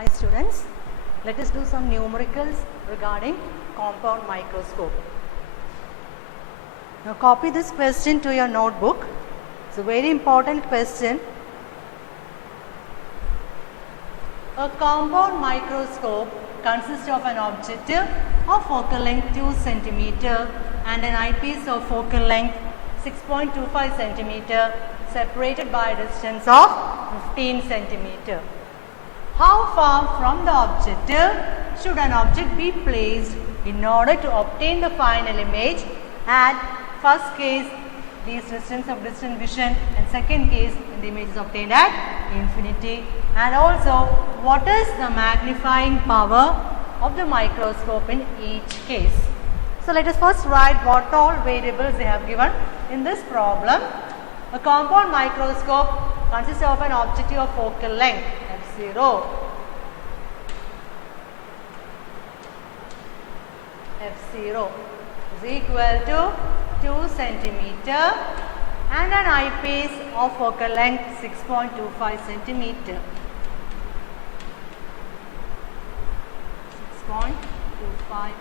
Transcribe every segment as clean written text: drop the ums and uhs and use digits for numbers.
Hi students, let us do some numericals regarding compound microscope. Now copy this question to your notebook. It's a very important question. A compound microscope consists of an objective of focal length 2 cm and an eyepiece of focal length 6.25 cm separated by a distance of 15 cm. How far from the objective should an object be placed in order to obtain the final image? At first case, this distance of distant vision, and second case, when the image is obtained at infinity. And also, what is the magnifying power of the microscope in each case? So, let us first write what all variables they have given in this problem. A compound microscope consists of an objective of focal length f0, is equal to 2 cm and an eyepiece of focal length 6.25 cm. 6.25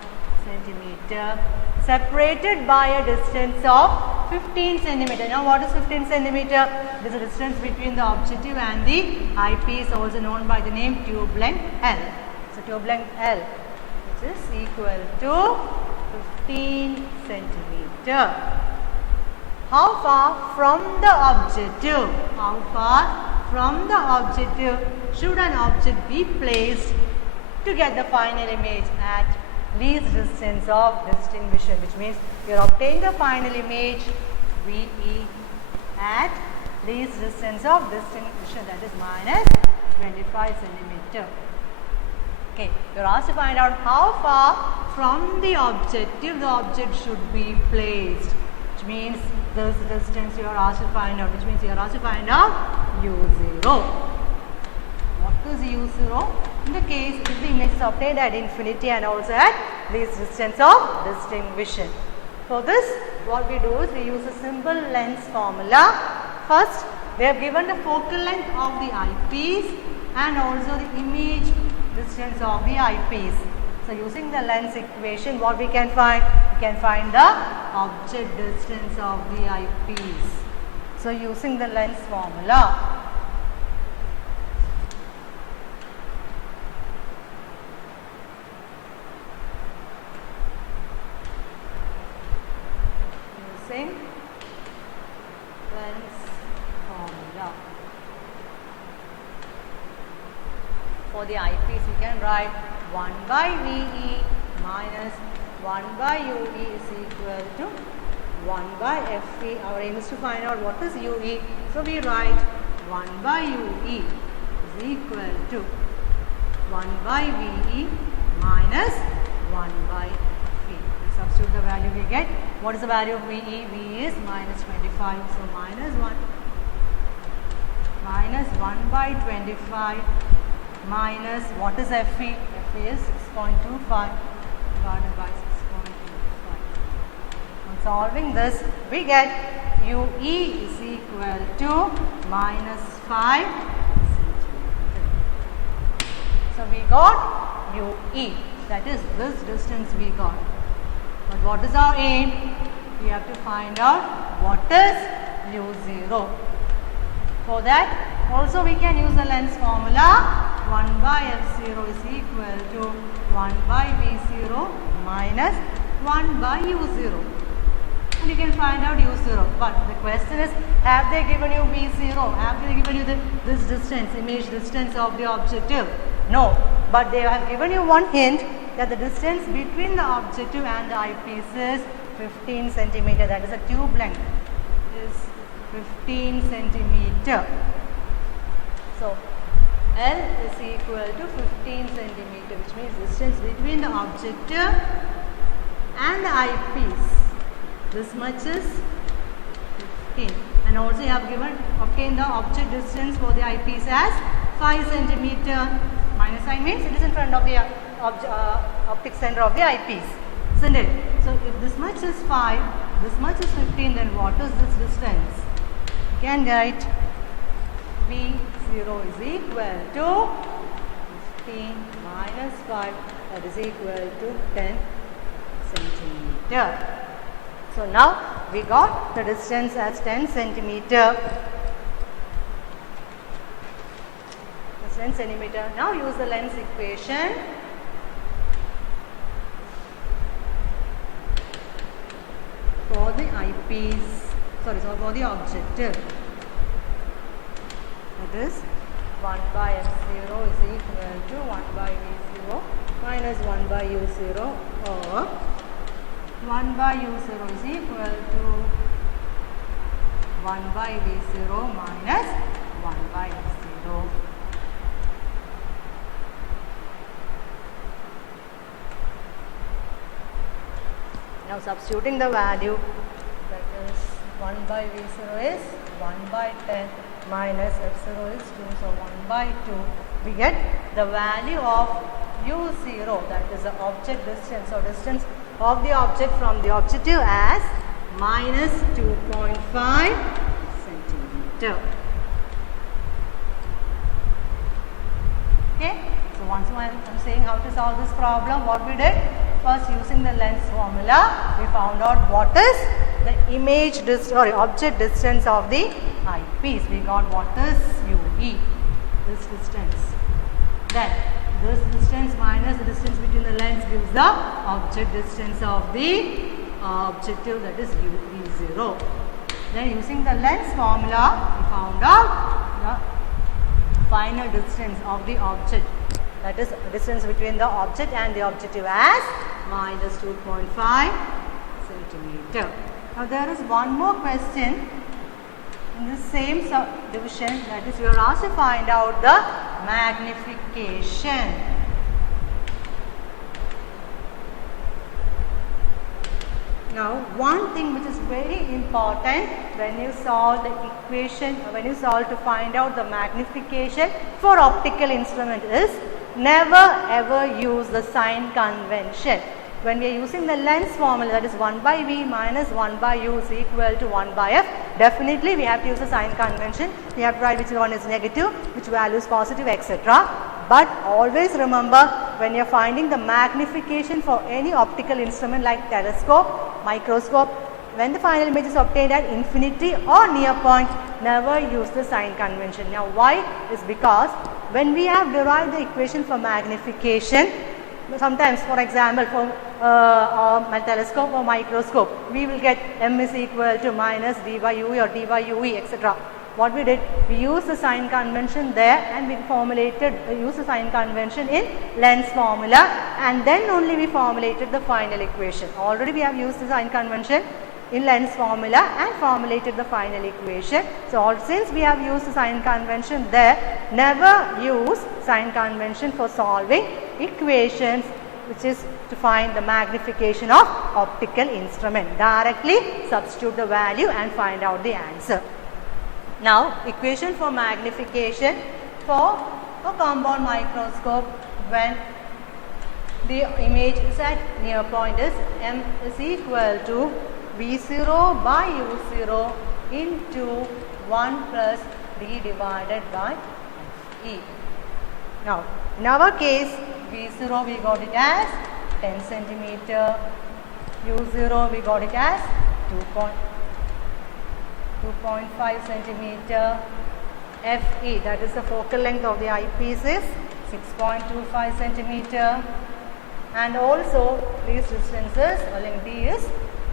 cm separated by a distance of 15 cm. Now what is 15 cm? It is the distance between the objective and the eyepiece, also known by the name tube length L. So tube length L, which is equal to 15 cm. How far from the objective? How far from the objective should an object be placed to get the final image? At least distance of distant vision, which means you are obtaining the final image VE at least distance of distant vision, that is minus 25 cm. Okay, you are asked to find out how far from the objective the object should be placed, which means this distance you are asked to find out, which means you are asked to find out U0. What is U0? In the case if the image is obtained at infinity and also at least distance of distant vision. For this, what we do is we use a simple lens formula. First, they have given the focal length of the eyepiece and also the image distance of the eyepiece. So, using the lens equation, what we can find? We can find the object distance of the eyepiece. So, using the lens formula. Using lens formula. For the eyepiece, we can write 1 by VE minus 1 by UE is equal to 1 by FE. Our aim is to find out what is UE. So, we write 1 by UE is equal to 1 by VE minus 1 by FE. We substitute the value we get. What is the value of VE? VE is minus 25. So, minus 1 by 25 minus what is FE? FE is 6.25 divided by 6.25. On solving this, we get UE is equal to minus 5 cm. So, we got UE, that is this distance we got. But what is our aim? We have to find out what is U0. For that, also we can use the lens formula. 1 by F0 is equal to 1 by V0 minus 1 by U0. And you can find out U0. But the question is, have they given you V0? Have they given you this distance, image distance of the objective? No. But they have given you one hint that the distance between the objective and the eyepiece is 15 cm. That is a tube length is 15 cm. So, L is equal to 15 cm, which means distance between the objective and the eyepiece. This much is 15. And also you have obtained the object distance for the eyepiece as 5 cm. Minus sign means it is in front of the optic center of the eyepiece, isn't it? So, if this much is 5, this much is 15, then what is this distance? You can write V0 is equal to 15 minus 5, that is equal to 10 centimeter. So now we got the distance as 10 centimeter. 10 centimeter. Now use the lens equation. For the eyepiece, for the objective, that is 1 by f0 is equal to 1 by v0 minus 1 by u0, or 1 by u0 is equal to 1 by v0 minus 1 by f0. Now substituting the value, that is 1 by v0 is 1 by 10 minus f0 is 2, so 1 by 2. We get the value of u0, that is the object distance, or distance of the object from the objective, as minus 2.5 centimeter. Okay, so once more I am saying how to solve this problem. What we did? First, using the lens formula, we found out what is the image object distance of the eyepiece. We got what is UE, this distance. Then this distance minus the distance between the lens gives the object distance of the objective, that is UV0. Then using the lens formula, we found out the final distance of the object, that is distance between the object and the objective, as minus 2.5 centimeter. Now there is one more question in the same subdivision, that is we are asked to find out the magnification. Now one thing which is very important when you solve the equation, when you solve to find out the magnification for optical instrument, is never ever use the sign convention. When we are using the lens formula, that is 1 by v minus 1 by u is equal to 1 by f, definitely we have to use the sign convention. We have to write which one is negative, which value is positive, etc. But always remember, when you are finding the magnification for any optical instrument like telescope, microscope, when the final image is obtained at infinity or near point, never use the sign convention. Now why? Is because when we have derived the equation for magnification, sometimes for example for a telescope or microscope, we will get m is equal to minus d by ue or d by ue, etc. What we did, we used the sign convention there, and we formulated, use the sign convention in lens formula, and then only we formulated the final equation. Already we have used the sign convention in lens formula and formulated the final equation. So since we have used the sign convention there, never use sign convention for solving equations, which is to find the magnification of optical instrument. Directly substitute the value and find out the answer. Now equation for magnification for a compound microscope, when the image is at near point, is m is equal to v0 by u0 into 1 plus d divided by e. Now in our case, v0 we got it as 10 centimeter, u0 we got it as 2.5 centimeter, fe, that is the focal length of the eyepiece, is 6.25 centimeter, and also these distances, length d is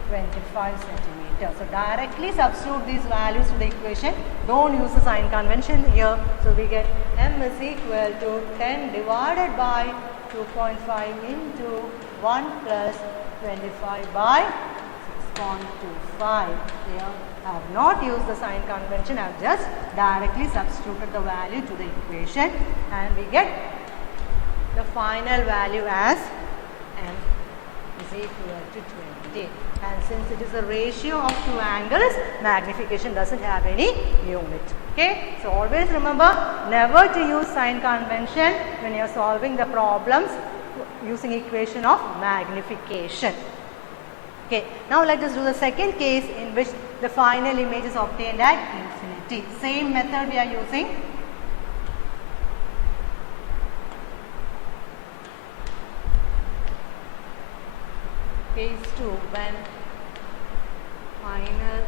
25 centimeter. So directly substitute these values to the equation. Don't use the sign convention here. So we get m is equal to 10 divided by 2.5 into 1 plus 25 by 6.25. Here I have not used the sign convention. I have just directly substituted the value to the equation, and we get the final value as m is equal to 20. And since it is a ratio of two angles, magnification doesn't have any unit. Okay, so always remember never to use sign convention when you are solving the problems using equation of magnification. Okay, now let us do the second case in which the final image is obtained at infinity. Same method we are using. case 2, when final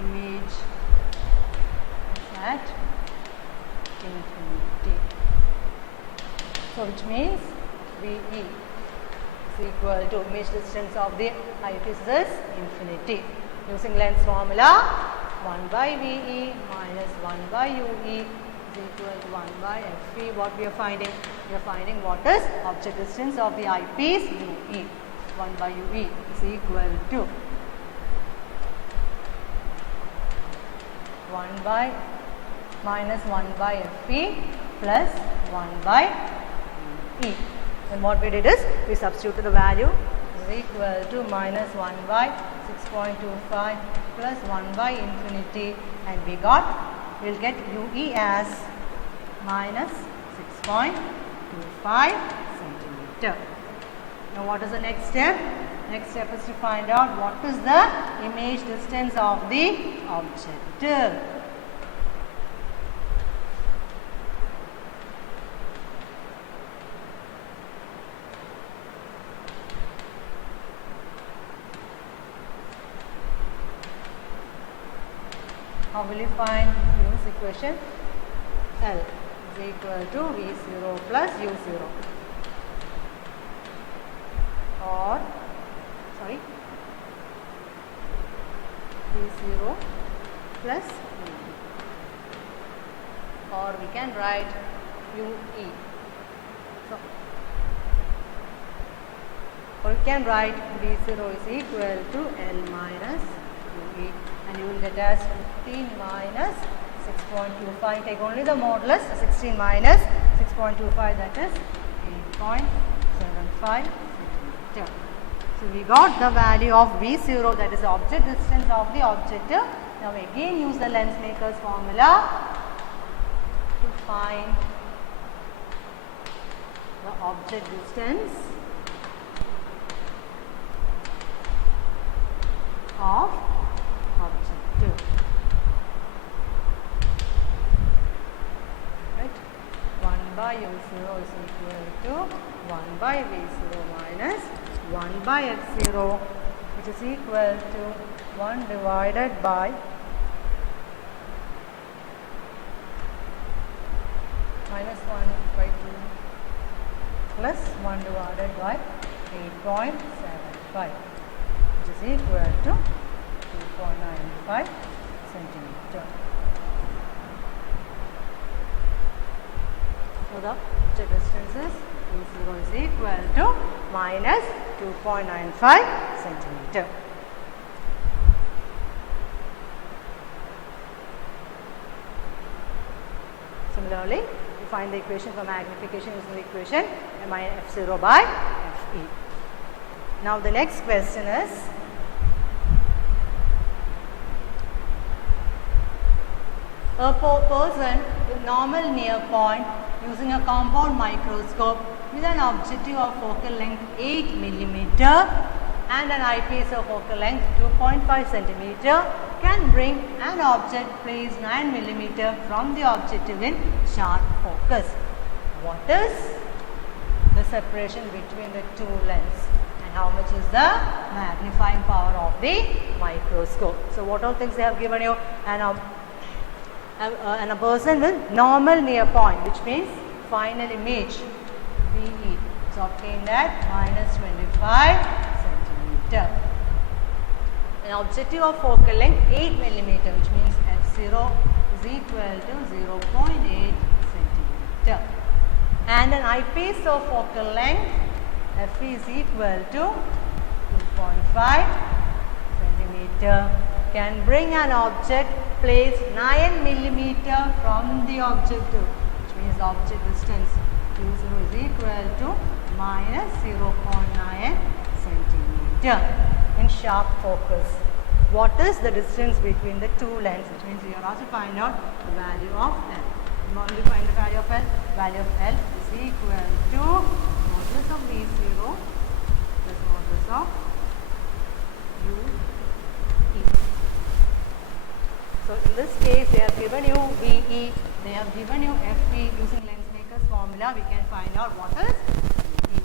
image is at infinity. So which means VE is equal to image distance of the eyepiece is infinity. Using lens formula, 1 by VE minus 1 by UE is equal to 1 by FE. What we are finding? We are finding what is object distance of the eyepiece UE. 1 by UE is equal to 1 by minus 1 by FE plus 1 by E. And what we did is we substituted the value is equal to minus 1 by 6.25 plus 1 by infinity, and we will get UE as minus 6.25 centimeter. Now what is the next step? Next step is to find out what is the image distance of the object. How will you find this equation? L is equal to V0 plus U0, or V0 plus UE, or we can write UE. So, or we can write V0 is equal to L minus UE, and you will get as 15 minus 6.25. Take only the modulus, 16 minus 6.25, that is 8.75 centimeter. So we got the value of V0, that is the object distance of the object. Now again use the lens maker's formula to find the object distance of object. Right? 1 by U0 is equal to 1 by V0 minus 1 by F0, which is equal to 1 divided by minus 1 by 2 plus 1 divided by 8.75, which is equal to 2.95 centimeter. So the object distance is V0 is equal to minus 2.95 centimeter. Similarly, we find the equation for magnification using the equation F0 by Fe. Now the next question is, a person with normal near point using a compound microscope with an objective of focal length 8 mm and an eyepiece of focal length 2.5 cm can bring an object placed 9 mm from the objective in sharp focus. What is the separation between the two lenses, and how much is the magnifying power of the microscope? So what all things they have given you? And a person with normal near point, which means final image VE is obtained at minus 25 centimeter. An objective of focal length 8 mm, which means F0 is equal to 0.8 centimeter. And an eyepiece of focal length Fe is equal to 2.5 centimeter can bring an object placed 9 mm from the objective, which means object distance U0 is equal to minus 0.9 centimeter in sharp focus. What is the distance between the two lenses? Which means we are also find out the value of L. In order to find the value of L, value of L is equal to modulus of V0 plus modulus of UE. So in this case, they have given you VE, they have given you FE. Using lens maker's formula, we can find out what is VE.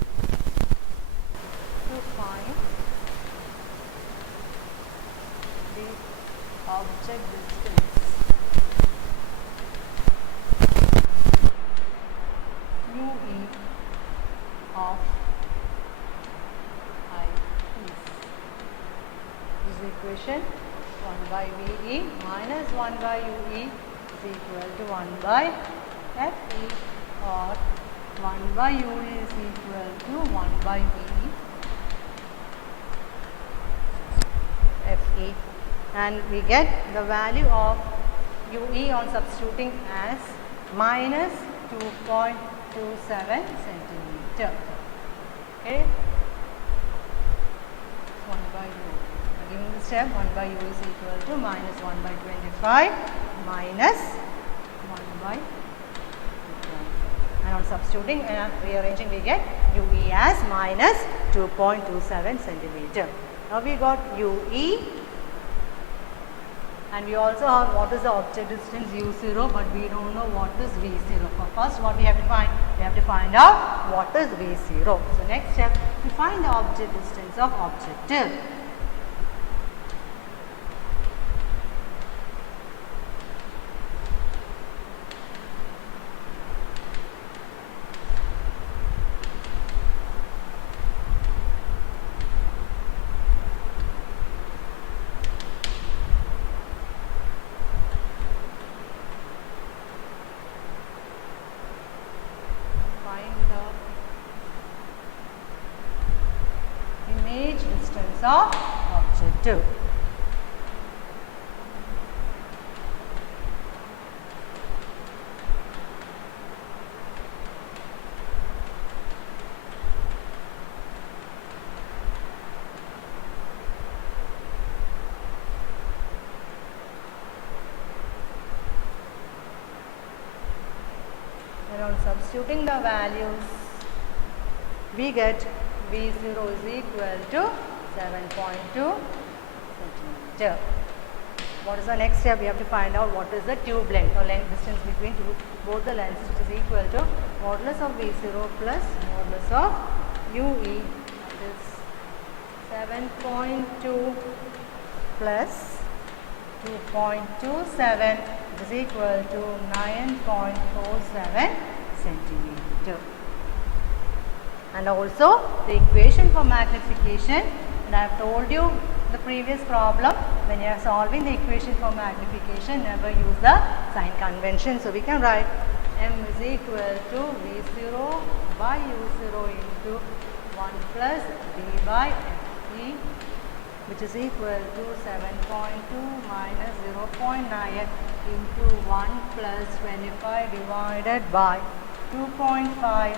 To find the object distance UE of eyepiece. This is the equation. 1 by VE minus 1 by UE is equal to 1 by FE, or 1 by UE is equal to 1 by VE FE, and we get the value of UE on substituting as minus 2.27 centimeter. Okay, 1 by U. Given the step, 1 by U is equal to minus 1 by 25 minus 1 by 25. And on substituting and rearranging, we get UE as minus 2.27 centimeter. Now we got UE, and we also have what is the object distance U0, but we don't know what is V0. For first, what we have to find? We have to find out what is V0. So next step, to find the object distance of objective. Image distance of objective. And on substituting the values, we get V0 is equal to 7.2 centimeter. What is the next step? We have to find out what is the tube length or length distance between both the lenses, which is equal to modulus of V0 plus modulus of UE, that is 7.2 plus 2.27 is equal to 9.47 centimeter. And also the equation for magnification, and I have told you the previous problem, when you are solving the equation for magnification, never use the sign convention. So we can write M is equal to V0 by U0 into 1 plus D by FE, which is equal to 7.2 minus 0.9 into 1 plus 25 divided by 2.5,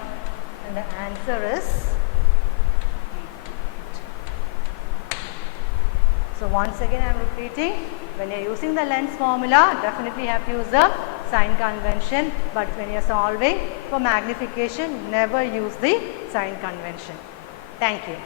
and the answer is 8. So once again I am repeating, when you are using the lens formula, definitely you have to use the sign convention, but when you are solving for magnification, never use the sign convention. Thank you.